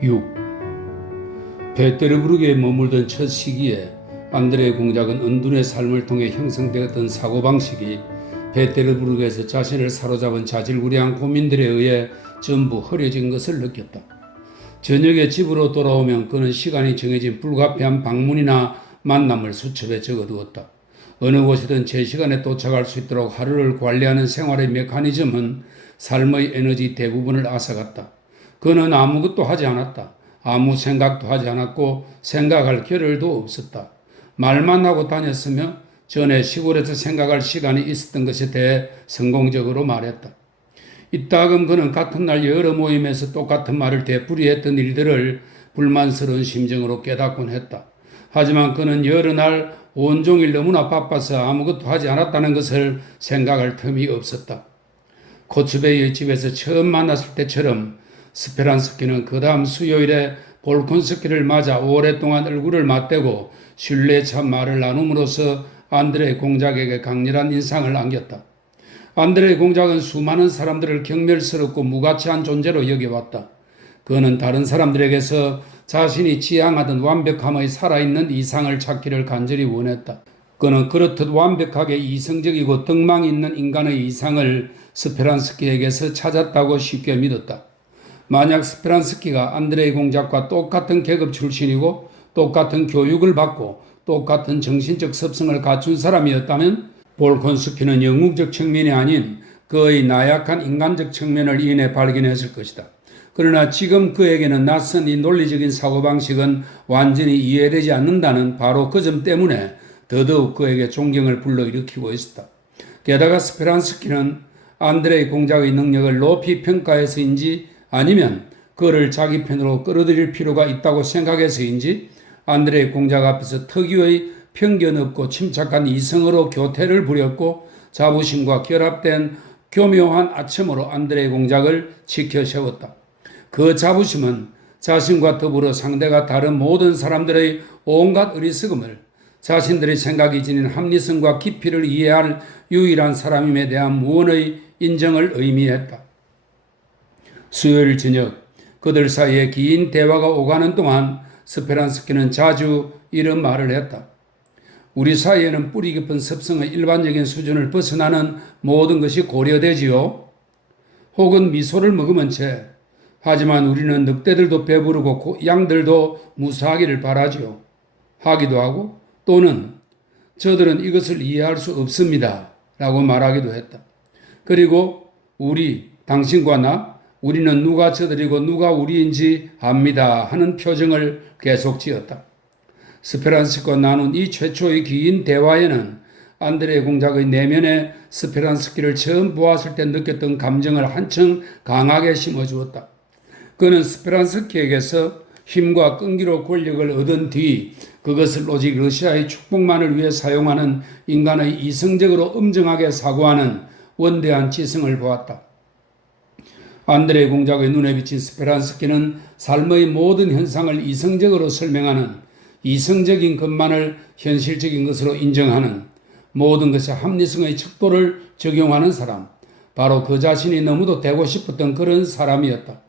6. 베테르부르크에 머물던 첫 시기에 안드레 공작은 은둔의 삶을 통해 형성되었던 사고방식이 베테르부르크에서 자신을 사로잡은 자질구레한 고민들에 의해 전부 흐려진 것을 느꼈다. 저녁에 집으로 돌아오면 그는 시간이 정해진 불가피한 방문이나 만남을 수첩에 적어두었다. 어느 곳이든 제 시간에 도착할 수 있도록 하루를 관리하는 생활의 메커니즘은 삶의 에너지 대부분을 앗아갔다. 그는 아무것도 하지 않았다. 아무 생각도 하지 않았고 생각할 겨를도 없었다. 말만 하고 다녔으며 전에 시골에서 생각할 시간이 있었던 것에 대해 성공적으로 말했다. 이따금 그는 같은 날 여러 모임에서 똑같은 말을 되풀이했던 일들을 불만스러운 심정으로 깨닫곤 했다. 하지만 그는 여러 날 온종일 너무나 바빠서 아무것도 하지 않았다는 것을 생각할 틈이 없었다. 코츠베이의 집에서 처음 만났을 때처럼 스페란스키는 그 다음 수요일에 볼콘스키를 맞아 오랫동안 얼굴을 맞대고 신뢰찬 말을 나눔으로써 안드레 공작에게 강렬한 인상을 안겼다. 안드레 공작은 수많은 사람들을 경멸스럽고 무가치한 존재로 여겨왔다. 그는 다른 사람들에게서 자신이 지향하던 완벽함의 살아있는 이상을 찾기를 간절히 원했다. 그는 그렇듯 완벽하게 이성적이고 덕망 있는 인간의 이상을 스페란스키에게서 찾았다고 쉽게 믿었다. 만약 스페란스키가 안드레이 공작과 똑같은 계급 출신이고 똑같은 교육을 받고 똑같은 정신적 습성을 갖춘 사람이었다면 볼콘스키는 영웅적 측면이 아닌 그의 나약한 인간적 측면을 이내 발견했을 것이다. 그러나 지금 그에게는 낯선 이 논리적인 사고방식은 완전히 이해되지 않는다는 바로 그 점 때문에 더더욱 그에게 존경을 불러일으키고 있었다. 게다가 스페란스키는 안드레이 공작의 능력을 높이 평가해서인지 아니면 그를 자기 편으로 끌어들일 필요가 있다고 생각해서인지 안드레이 공작 앞에서 특유의 편견 없고 침착한 이성으로 교태를 부렸고 자부심과 결합된 교묘한 아첨으로 안드레이 공작을 지켜 세웠다. 그 자부심은 자신과 더불어 상대가 다른 모든 사람들의 온갖 어리석음을 자신들의 생각이 지닌 합리성과 깊이를 이해할 유일한 사람임에 대한 무언의 인정을 의미했다. 수요일 저녁 그들 사이에 긴 대화가 오가는 동안 스페란스키는 자주 이런 말을 했다. 우리 사이에는 뿌리 깊은 습성의 일반적인 수준을 벗어나는 모든 것이 고려되지요. 혹은 미소를 머금은 채 하지만 우리는 늑대들도 배부르고 양들도 무사하기를 바라지요. 하기도 하고 또는 저들은 이것을 이해할 수 없습니다. 라고 말하기도 했다. 그리고 당신과 나, 우리는 누가 저들이고 누가 우리인지 압니다 하는 표정을 계속 지었다. 스페란스키와 나눈 이 최초의 긴 대화에는 안드레 공작의 내면에 스페란스키를 처음 보았을 때 느꼈던 감정을 한층 강하게 심어주었다. 그는 스페란스키에게서 힘과 끈기로 권력을 얻은 뒤 그것을 오직 러시아의 축복만을 위해 사용하는 인간의 이성적으로 엄정하게 사고하는 원대한 지성을 보았다. 안드레 공작의 눈에 비친 스페란스키는 삶의 모든 현상을 이성적으로 설명하는 이성적인 것만을 현실적인 것으로 인정하는 모든 것에 합리성의 척도를 적용하는 사람, 바로 그 자신이 너무도 되고 싶었던 그런 사람이었다.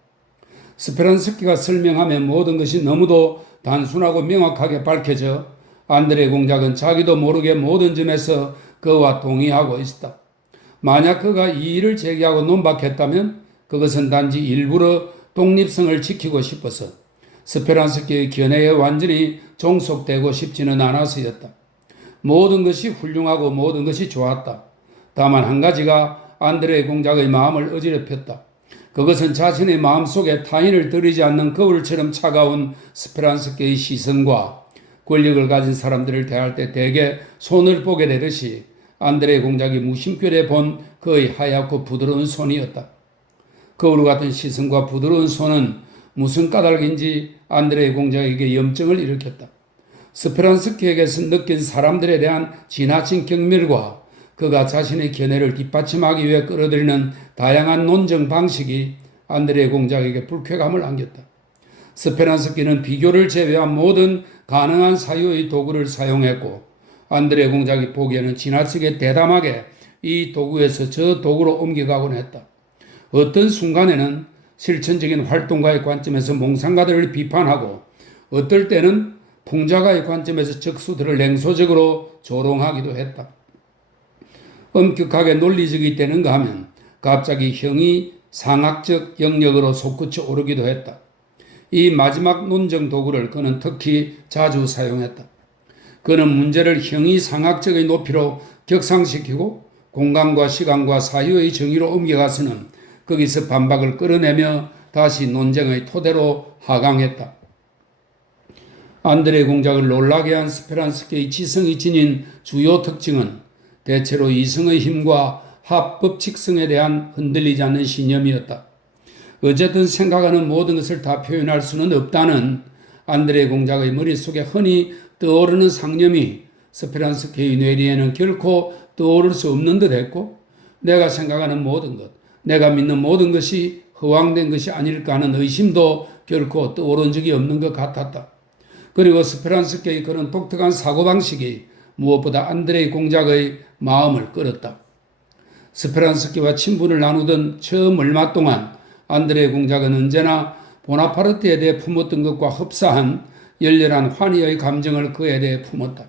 스페란스키가 설명하면 모든 것이 너무도 단순하고 명확하게 밝혀져 안드레 공작은 자기도 모르게 모든 점에서 그와 동의하고 있었다. 만약 그가 이 일을 제기하고 논박했다면 그것은 단지 일부러 독립성을 지키고 싶어서 스페란스키의 견해에 완전히 종속되고 싶지는 않아서였다. 모든 것이 훌륭하고 모든 것이 좋았다. 다만 한 가지가 안드레 공작의 마음을 어지럽혔다. 그것은 자신의 마음속에 타인을 들이지 않는 거울처럼 차가운 스페란스키의 시선과 권력을 가진 사람들을 대할 때 대개 손을 보게 되듯이 안드레 공작이 무심결에 본 그의 하얗고 부드러운 손이었다. 거울 같은 시선과 부드러운 손은 무슨 까닭인지 안드레 공작에게 염증을 일으켰다. 스페란스키에게서 느낀 사람들에 대한 지나친 경멸과 그가 자신의 견해를 뒷받침하기 위해 끌어들이는 다양한 논정 방식이 안드레 공작에게 불쾌감을 안겼다. 스페란스키는 비교를 제외한 모든 가능한 사유의 도구를 사용했고 안드레 공작이 보기에는 지나치게 대담하게 이 도구에서 저 도구로 옮겨가곤 했다. 어떤 순간에는 실천적인 활동가의 관점에서 몽상가들을 비판하고 어떨 때는 풍자가의 관점에서 적수들을 냉소적으로 조롱하기도 했다. 엄격하게 논리적이 되는가 하면 갑자기 형이 상학적 영역으로 솟구쳐 오르기도 했다. 이 마지막 논정 도구를 그는 특히 자주 사용했다. 그는 문제를 형이 상학적의 높이로 격상시키고 공간과 시간과 사유의 정의로 옮겨가서는 거기서 반박을 끌어내며 다시 논쟁의 토대로 하강했다. 안드레 공작을 놀라게 한 스페란스키의 지성이 지닌 주요 특징은 대체로 이성의 힘과 합법칙성에 대한 흔들리지 않는 신념이었다. 어쨌든 생각하는 모든 것을 다 표현할 수는 없다는 안드레 공작의 머릿속에 흔히 떠오르는 상념이 스페란스키의 뇌리에는 결코 떠오를 수 없는 듯 했고, 내가 생각하는 모든 것, 내가 믿는 모든 것이 허황된 것이 아닐까 하는 의심도 결코 떠오른 적이 없는 것 같았다. 그리고 스페란스키의 그런 독특한 사고방식이 무엇보다 안드레 공작의 마음을 끌었다. 스페란스키와 친분을 나누던 처음 얼마 동안 안드레 공작은 언제나 보나파르트에 대해 품었던 것과 흡사한 열렬한 환희의 감정을 그에 대해 품었다.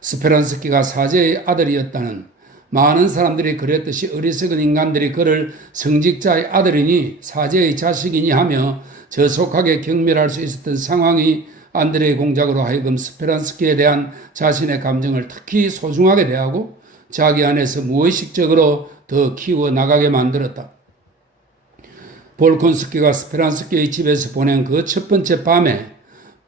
스페란스키가 사제의 아들이었다는, 많은 사람들이 그랬듯이 어리석은 인간들이 그를 성직자의 아들이니 사제의 자식이니 하며 저속하게 경멸할 수 있었던 상황이 안드레 공작으로 하여금 스페란스키에 대한 자신의 감정을 특히 소중하게 대하고 자기 안에서 무의식적으로 더 키워나가게 만들었다. 볼콘스키가 스페란스키의 집에서 보낸 그 첫 번째 밤에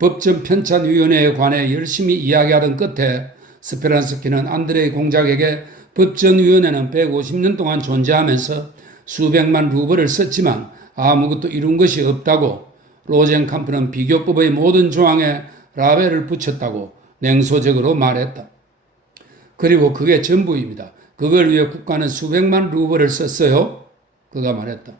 법전편찬위원회에 관해 열심히 이야기하던 끝에 스페란스키는 안드레 공작에게 법전위원회는 150년 동안 존재하면서 수백만 루블을 썼지만 아무것도 이룬 것이 없다고, 로젠캄프는 비교법의 모든 조항에 라벨을 붙였다고 냉소적으로 말했다. 그리고 그게 전부입니다. 그걸 위해 국가는 수백만 루블을 썼어요. 그가 말했다.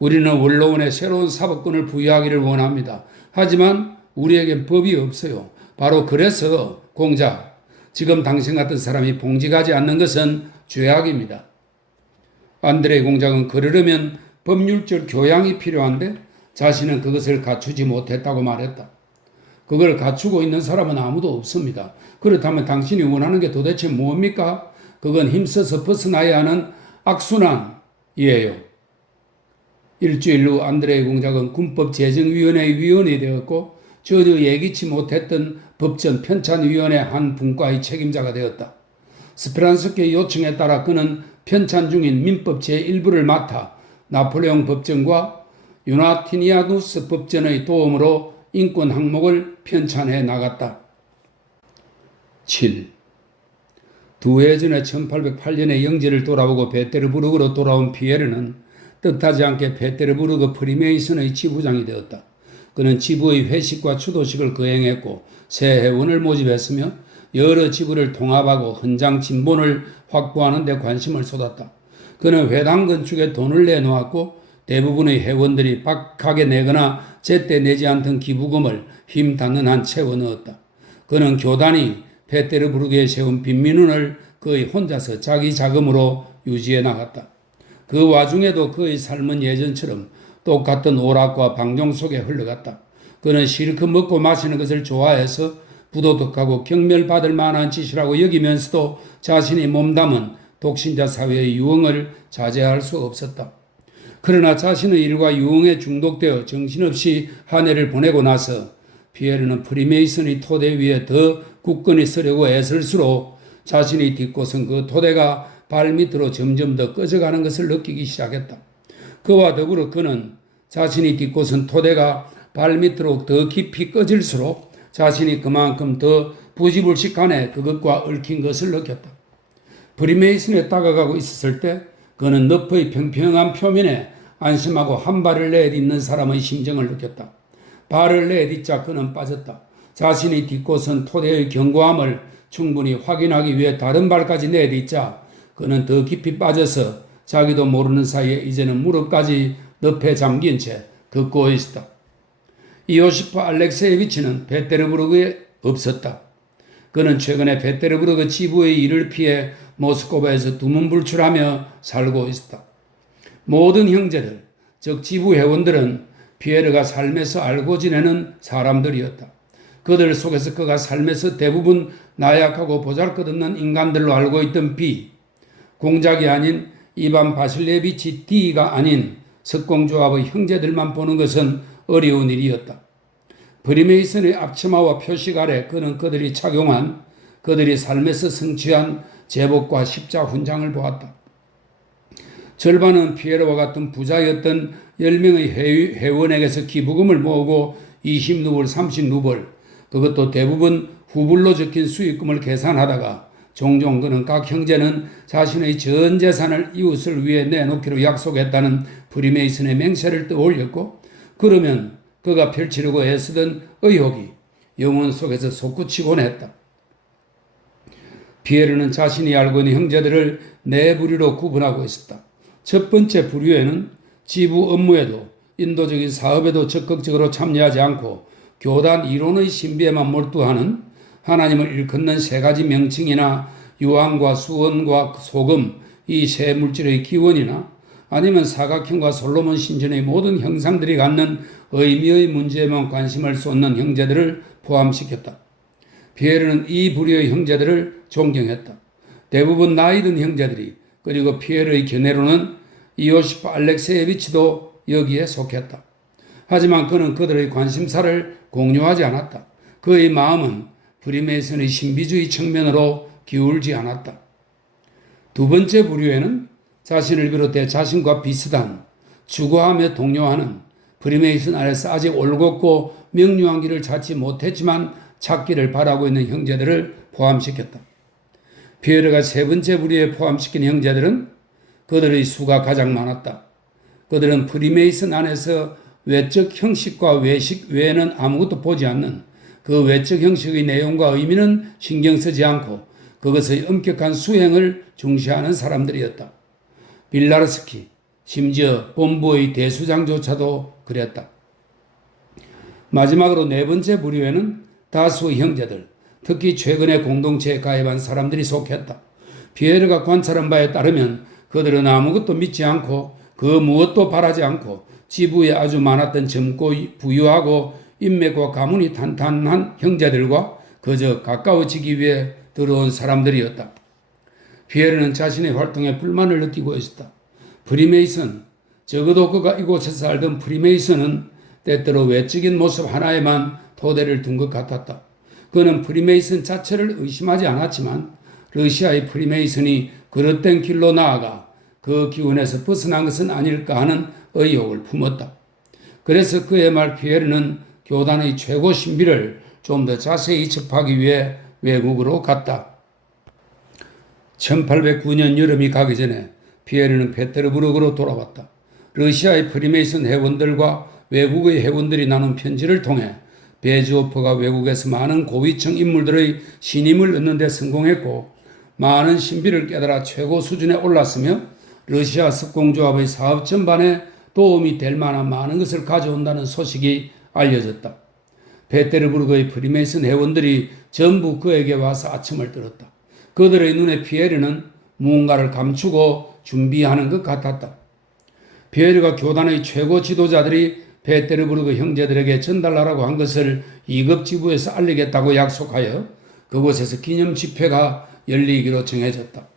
우리는 원로원에 새로운 사법권을 부여하기를 원합니다. 하지만 우리에겐 법이 없어요. 바로 그래서 공작, 지금 당신 같은 사람이 봉직하지 않는 것은 죄악입니다. 안드레 공작은 그러려면 법률적 교양이 필요한데 자신은 그것을 갖추지 못했다고 말했다. 그걸 갖추고 있는 사람은 아무도 없습니다. 그렇다면 당신이 원하는 게 도대체 뭡니까? 그건 힘써서 벗어나야 하는 악순환이에요. 일주일 후 안드레 공작은 군법제정위원회의 위원이 되었고 전혀 예기치 못했던 법전 편찬위원회 한 분과의 책임자가 되었다. 스페란스키의 요청에 따라 그는 편찬 중인 민법 제1부를 맡아 나폴레옹 법전과 유나티니아누스 법전의 도움으로 인권 항목을 편찬해 나갔다. 7. 두 해 전에 1808년에 영지를 돌아오고 베테르부르크로 돌아온 피에르는 뜻하지 않게 베테르부르크 프리메이슨의 지부장이 되었다. 그는 지부의 회식과 추도식을 거행했고 새 회원을 모집했으며 여러 지부를 통합하고 헌장 진본을 확보하는 데 관심을 쏟았다. 그는 회당 건축에 돈을 내놓았고 대부분의 회원들이 박하게 내거나 제때 내지 않던 기부금을 힘 닿는 한 채워 넣었다. 그는 교단이 베테르부르크에 세운 빈민원을 거의 혼자서 자기 자금으로 유지해 나갔다. 그 와중에도 그의 삶은 예전처럼 똑같은 오락과 방종 속에 흘러갔다. 그는 실컷 먹고 마시는 것을 좋아해서 부도덕하고 경멸받을 만한 짓이라고 여기면서도 자신이 몸담은 독신자 사회의 유흥을 자제할 수 없었다. 그러나 자신의 일과 유흥에 중독되어 정신없이 한 해를 보내고 나서 피에르는 프리메이슨의 토대 위에 더 굳건히 서려고 애쓸수록 자신이 딛고선 그 토대가 발밑으로 점점 더 꺼져가는 것을 느끼기 시작했다. 그와 더불어 그는 자신이 딛고선 토대가 발밑으로 더 깊이 꺼질수록 자신이 그만큼 더 부지불식간에 그것과 얽힌 것을 느꼈다. 프리메이슨에 다가가고 있었을 때 그는 늪의 평평한 표면에 안심하고 한 발을 내딛는 사람의 심정을 느꼈다. 발을 내딛자 그는 빠졌다. 자신이 딛고선 토대의 견고함을 충분히 확인하기 위해 다른 발까지 내딛자 그는 더 깊이 빠져서 자기도 모르는 사이에 이제는 무릎까지 늪에 잠긴 채 걷고 있었다. 이오시프 알렉세예비치는 베테르부르크에 없었다. 그는 최근에 베테르부르크 지부의 일을 피해 모스크바에서 두문불출하며 살고 있었다. 모든 형제들, 즉 지부 회원들은 피에르가 삶에서 알고 지내는 사람들이었다. 그들 속에서 그가 삶에서 대부분 나약하고 보잘것없는 인간들로 알고 있던 B, 공작이 아닌 이반 바실레비치 D가 아닌 석공조합의 형제들만 보는 것은 어려운 일이었다. 브리메이슨의 앞치마와 표식 아래 그는 그들이 착용한, 그들이 삶에서 성취한 제복과 십자 훈장을 보았다. 절반은 피에르와 같은 부자였던 10명의 회원에게서 기부금을 모으고 20루블, 30루블, 그것도 대부분 후불로 적힌 수익금을 계산하다가 종종 그는 각 형제는 자신의 전 재산을 이웃을 위해 내놓기로 약속했다는 브리메이슨의 맹세를 떠올렸고, 그러면 그가 펼치려고 애쓰던 의혹이 영혼 속에서 솟구치곤 했다. 피에르는 자신이 알고 있는 형제들을 네 부류로 구분하고 있었다. 첫 번째 부류에는 지부 업무에도 인도적인 사업에도 적극적으로 참여하지 않고 교단 이론의 신비에만 몰두하는, 하나님을 일컫는 세 가지 명칭이나 유황과 수원과 소금 이 세 물질의 기원이나 아니면 사각형과 솔로몬 신전의 모든 형상들이 갖는 의미의 문제에만 관심을 쏟는 형제들을 포함시켰다. 피에르는 이 부류의 형제들을 존경했다. 대부분 나이 든 형제들이, 그리고 피에르의 견해로는 이오시프 알렉세예비치도 여기에 속했다. 하지만 그는 그들의 관심사를 공유하지 않았다. 그의 마음은 브리메이슨의 신비주의 측면으로 기울지 않았다. 두 번째 부류에는 자신을 비롯해 자신과 비슷한, 추구하며 동료하는, 브리메이슨 안에서 아직 올곧고 명료한 길을 찾지 못했지만 찾기를 바라고 있는 형제들을 포함시켰다. 피에르가 세 번째 부류에 포함시킨 형제들은 그들의 수가 가장 많았다. 그들은 프리메이슨 안에서 외적 형식과 외식 외에는 아무것도 보지 않는, 그 외적 형식의 내용과 의미는 신경 쓰지 않고 그것의 엄격한 수행을 중시하는 사람들이었다. 빌라르스키, 심지어 본부의 대수장조차도 그랬다. 마지막으로 네 번째 부류에는 다수의 형제들, 특히 최근에 공동체에 가입한 사람들이 속했다. 피에르가 관찰한 바에 따르면 그들은 아무것도 믿지 않고 그 무엇도 바라지 않고 지부에 아주 많았던 젊고 부유하고 인맥과 가문이 탄탄한 형제들과 그저 가까워지기 위해 들어온 사람들이었다. 피에르는 자신의 활동에 불만을 느끼고 있었다. 프리메이슨, 적어도 그가 이곳에서 알던 프리메이슨은 때때로 외적인 모습 하나에만 토대를 둔 것 같았다. 그는 프리메이슨 자체를 의심하지 않았지만 러시아의 프리메이슨이 그릇된 길로 나아가 그 기운에서 벗어난 것은 아닐까 하는 의혹을 품었다. 그래서 그의 말 피에르는 교단의 최고 신비를 좀 더 자세히 접하기 위해 외국으로 갔다. 1809년 여름이 가기 전에 피에르는 페테르부르크로 돌아왔다. 러시아의 프리메이슨 회원들과 외국의 회원들이 나눈 편지를 통해 베즈오프가 외국에서 많은 고위층 인물들의 신임을 얻는 데 성공했고 많은 신비를 깨달아 최고 수준에 올랐으며 러시아 석공조합의 사업 전반에 도움이 될 만한 많은 것을 가져온다는 소식이 알려졌다. 페테르부르크의 프리메이슨 회원들이 전부 그에게 와서 아첨을 들었다. 그들의 눈에 피에르는 무언가를 감추고 준비하는 것 같았다. 피에르가 교단의 최고 지도자들이 페테르부르크 형제들에게 전달하라고 한 것을 2급 지부에서 알리겠다고 약속하여 그곳에서 기념 집회가 열리기로 정해졌다.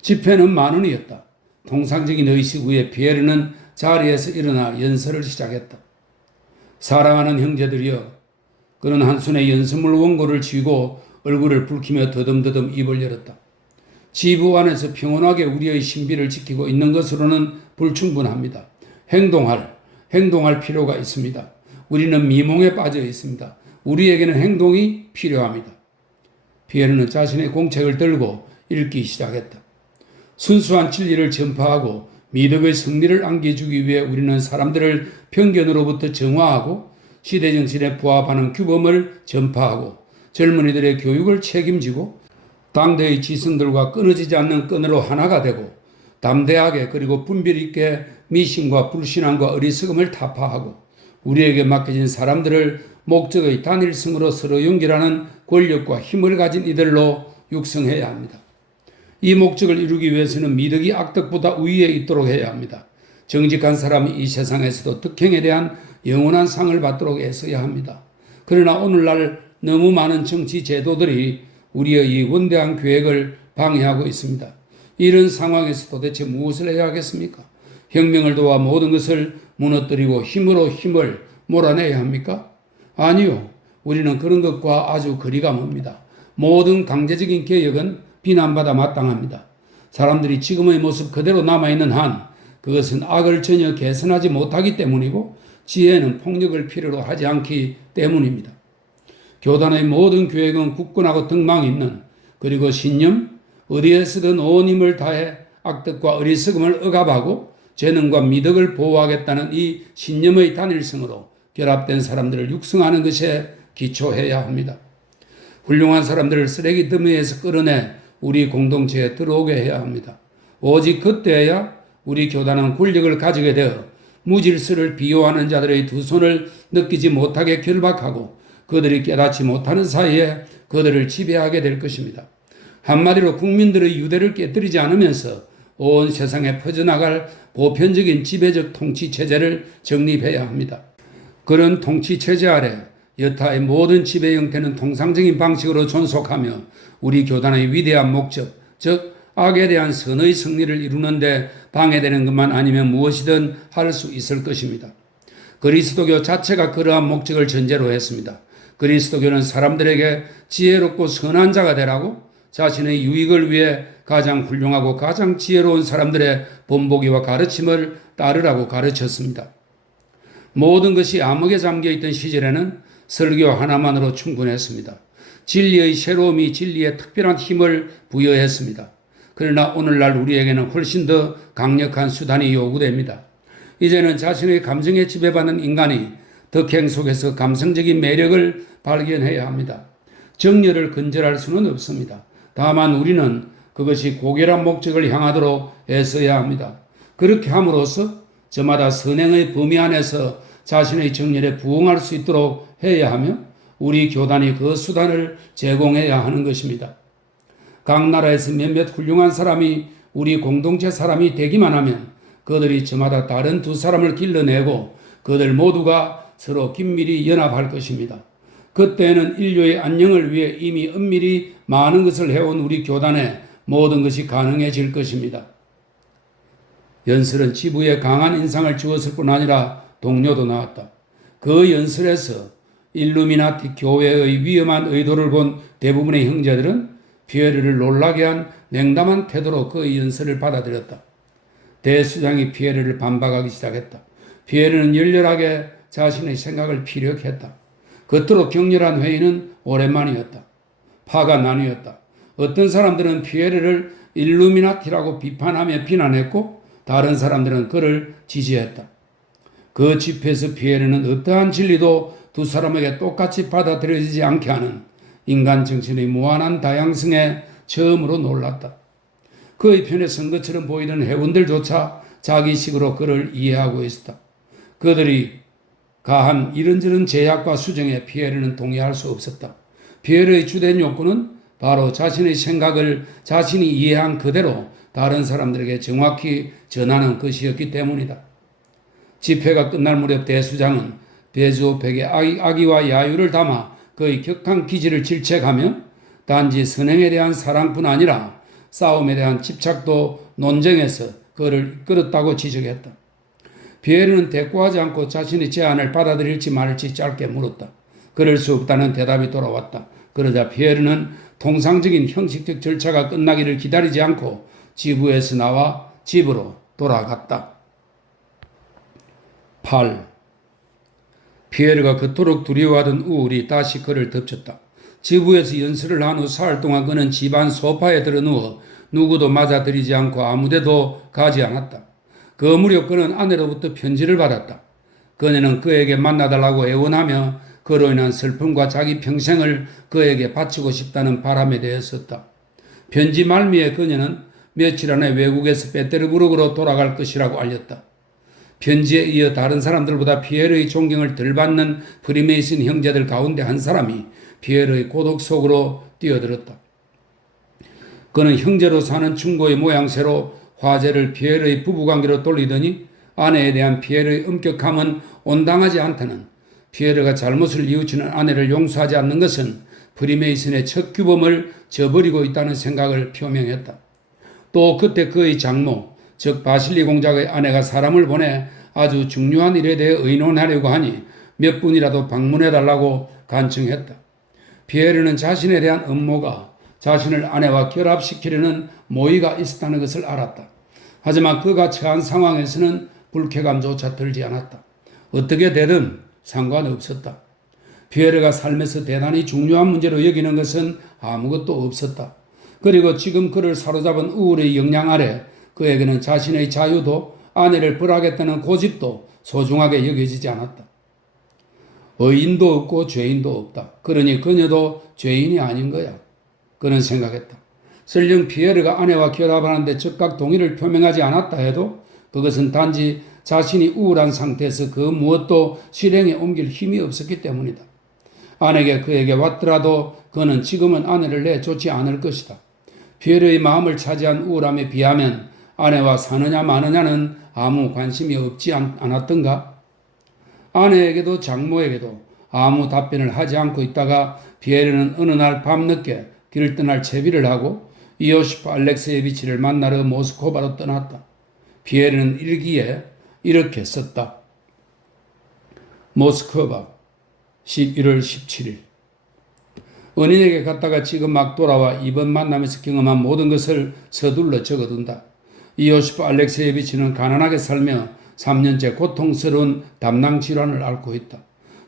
집회는 만원이었다. 통상적인 의식 후에 피에르는 자리에서 일어나 연설을 시작했다. 사랑하는 형제들이여, 그는 한 손에 연설물 원고를 쥐고 얼굴을 붉히며 더듬더듬 입을 열었다. 지부 안에서 평온하게 우리의 신비를 지키고 있는 것으로는 불충분합니다. 행동할 필요가 있습니다. 우리는 미몽에 빠져 있습니다. 우리에게는 행동이 필요합니다. 피에르는 자신의 공책을 들고 읽기 시작했다. 순수한 진리를 전파하고 미덕의 승리를 안겨주기 위해 우리는 사람들을 편견으로부터 정화하고 시대정신에 부합하는 규범을 전파하고 젊은이들의 교육을 책임지고 당대의 지성들과 끊어지지 않는 끈으로 하나가 되고 담대하게 그리고 분별 있게 미신과 불신앙과 어리석음을 타파하고 우리에게 맡겨진 사람들을 목적의 단일성으로 서로 연결하는 권력과 힘을 가진 이들로 육성해야 합니다. 이 목적을 이루기 위해서는 미덕이 악덕보다 우위에 있도록 해야 합니다. 정직한 사람이 이 세상에서도 덕행에 대한 영원한 상을 받도록 애써야 합니다. 그러나 오늘날 너무 많은 정치 제도들이 우리의 이 원대한 계획을 방해하고 있습니다. 이런 상황에서 도대체 무엇을 해야 하겠습니까? 혁명을 도와 모든 것을 무너뜨리고 힘으로 힘을 몰아내야 합니까? 아니요. 우리는 그런 것과 아주 거리가 멉니다. 모든 강제적인 개혁은 비난받아 마땅합니다. 사람들이 지금의 모습 그대로 남아있는 한 그것은 악을 전혀 개선하지 못하기 때문이고 지혜는 폭력을 필요로 하지 않기 때문입니다. 교단의 모든 계획은 굳건하고 덕망 있는 그리고 신념, 어디에서든 온 힘을 다해 악덕과 어리석음을 억압하고 재능과 미덕을 보호하겠다는 이 신념의 단일성으로 결합된 사람들을 육성하는 것에 기초해야 합니다. 훌륭한 사람들을 쓰레기 더미에서 끌어내 우리 공동체에 들어오게 해야 합니다. 오직 그때야 우리 교단은 권력을 가지게 되어 무질서를 비호하는 자들의 두 손을 느끼지 못하게 결박하고 그들이 깨닫지 못하는 사이에 그들을 지배하게 될 것입니다. 한마디로 국민들의 유대를 깨뜨리지 않으면서 온 세상에 퍼져나갈 보편적인 지배적 통치 체제를 정립해야 합니다. 그런 통치 체제 아래 여타의 모든 지배 형태는 통상적인 방식으로 존속하며 우리 교단의 위대한 목적, 즉 악에 대한 선의 승리를 이루는데 방해되는 것만 아니면 무엇이든 할 수 있을 것입니다. 그리스도교 자체가 그러한 목적을 전제로 했습니다. 그리스도교는 사람들에게 지혜롭고 선한 자가 되라고 자신의 유익을 위해 가장 훌륭하고 가장 지혜로운 사람들의 본보기와 가르침을 따르라고 가르쳤습니다. 모든 것이 암흑에 잠겨있던 시절에는 설교 하나만으로 충분했습니다. 진리의 새로움이 진리에 특별한 힘을 부여했습니다. 그러나 오늘날 우리에게는 훨씬 더 강력한 수단이 요구됩니다. 이제는 자신의 감정에 지배받는 인간이 덕행 속에서 감성적인 매력을 발견해야 합니다. 정열을 근절할 수는 없습니다. 다만 우리는 그것이 고결한 목적을 향하도록 애써야 합니다. 그렇게 함으로써 저마다 선행의 범위 안에서 자신의 정열에 부응할 수 있도록 해야 하며 우리 교단이 그 수단을 제공해야 하는 것입니다. 각 나라에서 몇몇 훌륭한 사람이 우리 공동체 사람이 되기만 하면 그들이 저마다 다른 두 사람을 길러내고 그들 모두가 서로 긴밀히 연합할 것입니다. 그때는 인류의 안녕을 위해 이미 은밀히 많은 것을 해온 우리 교단에 모든 것이 가능해질 것입니다. 연설은 지부에 강한 인상을 주었을 뿐 아니라 동료도 나왔다. 그 연설에서 일루미나티 교회의 위험한 의도를 본 대부분의 형제들은 피에르를 놀라게 한 냉담한 태도로 그 연설을 받아들였다. 대수장이 피에르를 반박하기 시작했다. 피에르는 열렬하게 자신의 생각을 피력했다. 겉으로 격렬한 회의는 오랜만이었다. 파가 나뉘었다. 어떤 사람들은 피에르를 일루미나티라고 비판하며 비난했고 다른 사람들은 그를 지지했다. 그 집회에서 피에르는 어떠한 진리도 두 사람에게 똑같이 받아들여지지 않게 하는 인간 정신의 무한한 다양성에 처음으로 놀랐다. 그의 편에 선 것처럼 보이던 회원들조차 자기식으로 그를 이해하고 있었다. 그들이 가한 이런저런 제약과 수정에 피에르는 동의할 수 없었다. 피에르의 주된 욕구는 바로 자신의 생각을 자신이 이해한 그대로 다른 사람들에게 정확히 전하는 것이었기 때문이다. 집회가 끝날 무렵 대수장은 베즈오백의 악의와 야유를 담아 그의 격한 기질을 질책하며 단지 선행에 대한 사랑뿐 아니라 싸움에 대한 집착도 논쟁에서 그를 이끌었다고 지적했다. 피에르는 대꾸하지 않고 자신의 제안을 받아들일지 말지 짧게 물었다. 그럴 수 없다는 대답이 돌아왔다. 그러자 피에르는 통상적인 형식적 절차가 끝나기를 기다리지 않고 지부에서 나와 집으로 돌아갔다. 8. 피에르가 그토록 두려워하던 우울이 다시 그를 덮쳤다. 지부에서 연설을 한 후 사흘 동안 그는 집안 소파에 들어누워 누구도 맞아들이지 않고 아무데도 가지 않았다. 그 무렵 그는 아내로부터 편지를 받았다. 그녀는 그에게 만나달라고 애원하며 그로 인한 슬픔과 자기 평생을 그에게 바치고 싶다는 바람에 대했었다. 편지 말미에 그녀는 며칠 안에 외국에서 베테르부르크로 돌아갈 것이라고 알렸다. 편지에 이어 다른 사람들보다 피에르의 존경을 덜 받는 프리메이슨 형제들 가운데 한 사람이 피에르의 고독 속으로 뛰어들었다. 그는 형제로 사는 충고의 모양새로 화제를 피에르의 부부관계로 돌리더니 아내에 대한 피에르의 엄격함은 온당하지 않다는, 피에르가 잘못을 뉘우치는 아내를 용서하지 않는 것은 프리메이슨의 첫 규범을 저버리고 있다는 생각을 표명했다. 또 그때 그의 장모, 즉 바실리 공작의 아내가 사람을 보내 아주 중요한 일에 대해 의논하려고 하니 몇 분이라도 방문해달라고 간청했다. 피에르는 자신에 대한 음모가 자신을 아내와 결합시키려는 모의가 있었다는 것을 알았다. 하지만 그가 처한 상황에서는 불쾌감조차 들지 않았다. 어떻게 되든 상관없었다. 피에르가 삶에서 대단히 중요한 문제로 여기는 것은 아무것도 없었다. 그리고 지금 그를 사로잡은 우울의 영향 아래 그에게는 자신의 자유도 아내를 벌하겠다는 고집도 소중하게 여겨지지 않았다. 의인도 없고 죄인도 없다. 그러니 그녀도 죄인이 아닌 거야. 그는 생각했다. 설령 피에르가 아내와 결합하는데 즉각 동의를 표명하지 않았다 해도 그것은 단지 자신이 우울한 상태에서 그 무엇도 실행에 옮길 힘이 없었기 때문이다. 아내가 그에게 왔더라도 그는 지금은 아내를 내쫓지 않을 것이다. 피에르의 마음을 차지한 우울함에 비하면 아내와 사느냐 마느냐는 아무 관심이 없지 않았던가? 아내에게도 장모에게도 아무 답변을 하지 않고 있다가 피에르는 어느 날 밤늦게 길을 떠날 채비를 하고 이오시프 알렉세예비치를 만나러 모스크바로 떠났다. 피에르는 일기에 이렇게 썼다. 모스크바 11월 17일 은인에게 갔다가 지금 막 돌아와 이번 만남에서 경험한 모든 것을 서둘러 적어둔다. 이오시프 알렉세예비치는 가난하게 살며 3년째 고통스러운 담낭 질환을 앓고 있다.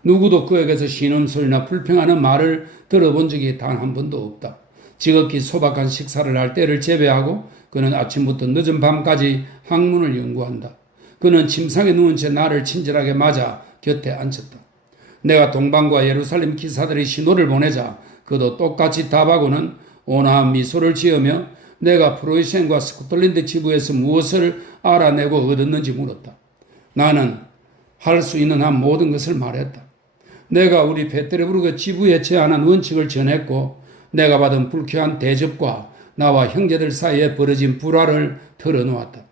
누구도 그에게서 신음소리나 불평하는 말을 들어본 적이 단 한 번도 없다. 지극히 소박한 식사를 할 때를 제외하고 그는 아침부터 늦은 밤까지 학문을 연구한다. 그는 침상에 누운 채 나를 친절하게 맞아 곁에 앉혔다. 내가 동방과 예루살렘 기사들의 신호를 보내자 그도 똑같이 답하고는 온화한 미소를 지으며 내가 프로이센과 스코틀랜드 지부에서 무엇을 알아내고 얻었는지 물었다. 나는 할 수 있는 한 모든 것을 말했다. 내가 우리 베테르부르크 지부에 제안한 원칙을 전했고 내가 받은 불쾌한 대접과 나와 형제들 사이에 벌어진 불화를 털어놓았다.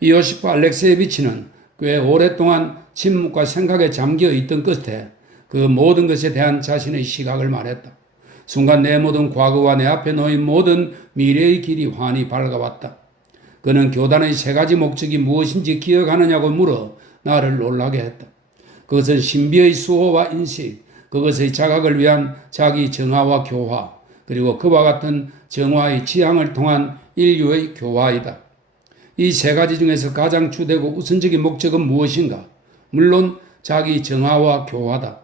이오시프 알렉세예비치는 꽤 오랫동안 침묵과 생각에 잠겨 있던 끝에 그 모든 것에 대한 자신의 시각을 말했다. 순간 내 모든 과거와 내 앞에 놓인 모든 미래의 길이 환히 밝아왔다. 그는 교단의 3가지 목적이 무엇인지 기억하느냐고 물어 나를 놀라게 했다. 그것은 신비의 수호와 인식, 그것의 자각을 위한 자기 정화와 교화, 그리고 그와 같은 정화의 지향을 통한 인류의 교화이다. 이 3가지 중에서 가장 주되고 우선적인 목적은 무엇인가? 물론 자기 정화와 교화다.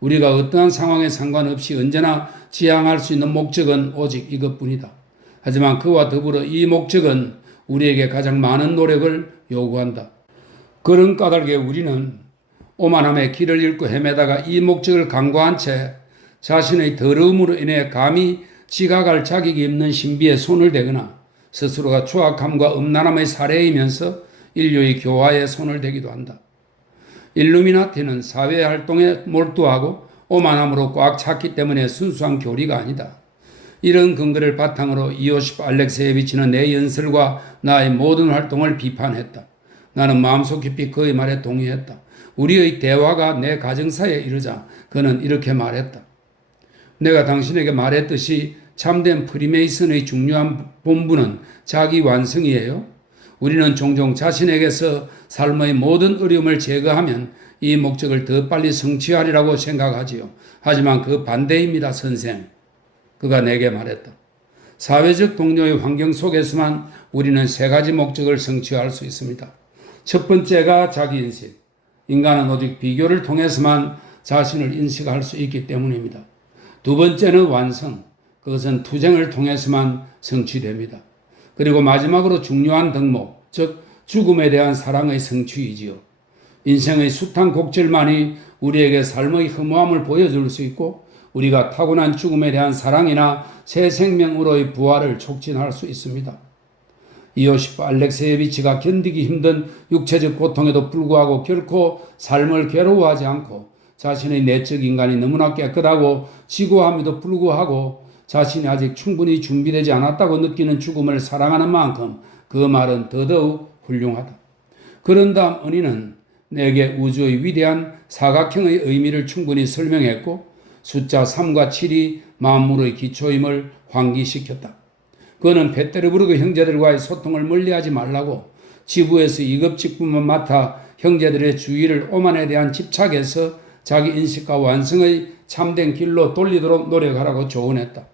우리가 어떠한 상황에 상관없이 언제나 지향할 수 있는 목적은 오직 이것뿐이다. 하지만 그와 더불어 이 목적은 우리에게 가장 많은 노력을 요구한다. 그런 까닭에 우리는 오만함의 길을 잃고 헤매다가 이 목적을 간과한 채 자신의 더러움으로 인해 감히 지각할 자격이 없는 신비에 손을 대거나 스스로가 추악함과 음란함의 사례이면서 인류의 교화에 손을 대기도 한다. 일루미나티는 사회활동에 몰두하고 오만함으로 꽉 찼기 때문에 순수한 교리가 아니다. 이런 근거를 바탕으로 이오시프 알렉세예비치는 내 연설과 나의 모든 활동을 비판했다. 나는 마음속 깊이 그의 말에 동의했다. 우리의 대화가 내 가정사에 이르자 그는 이렇게 말했다. 내가 당신에게 말했듯이 참된 프리메이슨의 중요한 본분은 자기 완성이에요. 우리는 종종 자신에게서 삶의 모든 어려움을 제거하면 이 목적을 더 빨리 성취하리라고 생각하지요. 하지만 그 반대입니다, 선생. 그가 내게 말했다. 사회적 동료의 환경 속에서만 우리는 3가지 목적을 성취할 수 있습니다. 첫 번째가 자기인식. 인간은 오직 비교를 통해서만 자신을 인식할 수 있기 때문입니다. 두 번째는 완성. 그것은 투쟁을 통해서만 성취됩니다. 그리고 마지막으로 중요한 덕목, 즉 죽음에 대한 사랑의 성취이지요. 인생의 숱한 곡절만이 우리에게 삶의 허무함을 보여줄 수 있고 우리가 타고난 죽음에 대한 사랑이나 새 생명으로의 부활을 촉진할 수 있습니다. 이오시프 알렉세예비치가 견디기 힘든 육체적 고통에도 불구하고 결코 삶을 괴로워하지 않고 자신의 내적 인간이 너무나 깨끗하고 지고함에도 불구하고 자신이 아직 충분히 준비되지 않았다고 느끼는 죽음을 사랑하는 만큼 그 말은 더더욱 훌륭하다. 그런 다음 은희는 내게 우주의 위대한 사각형의 의미를 충분히 설명했고 숫자 3과 7이 만물의 기초임을 환기시켰다. 그는 베테르부르크 형제들과의 소통을 멀리하지 말라고 지부에서 이급직분만 맡아 형제들의 주의를 오만에 대한 집착에서 자기 인식과 완성의 참된 길로 돌리도록 노력하라고 조언했다.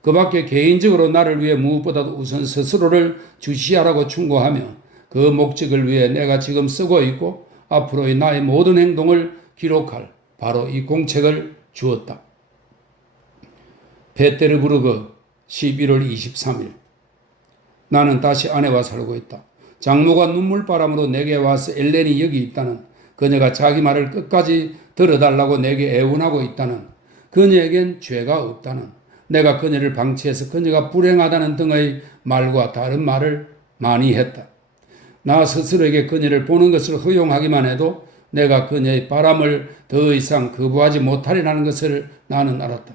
그 밖에 개인적으로 나를 위해 무엇보다도 우선 스스로를 주시하라고 충고하며 그 목적을 위해 내가 지금 쓰고 있고 앞으로의 나의 모든 행동을 기록할 바로 이 공책을 주었다. 베테르부르크 11월 23일. 나는 다시 아내와 살고 있다. 장모가 눈물바람으로 내게 와서 엘렌이 여기 있다는, 그녀가 자기 말을 끝까지 들어달라고 내게 애원하고 있다는, 그녀에겐 죄가 없다는, 내가 그녀를 방치해서 그녀가 불행하다는 등의 말과 다른 말을 많이 했다. 나 스스로에게 그녀를 보는 것을 허용하기만 해도 내가 그녀의 바람을 더 이상 거부하지 못하리라는 것을 나는 알았다.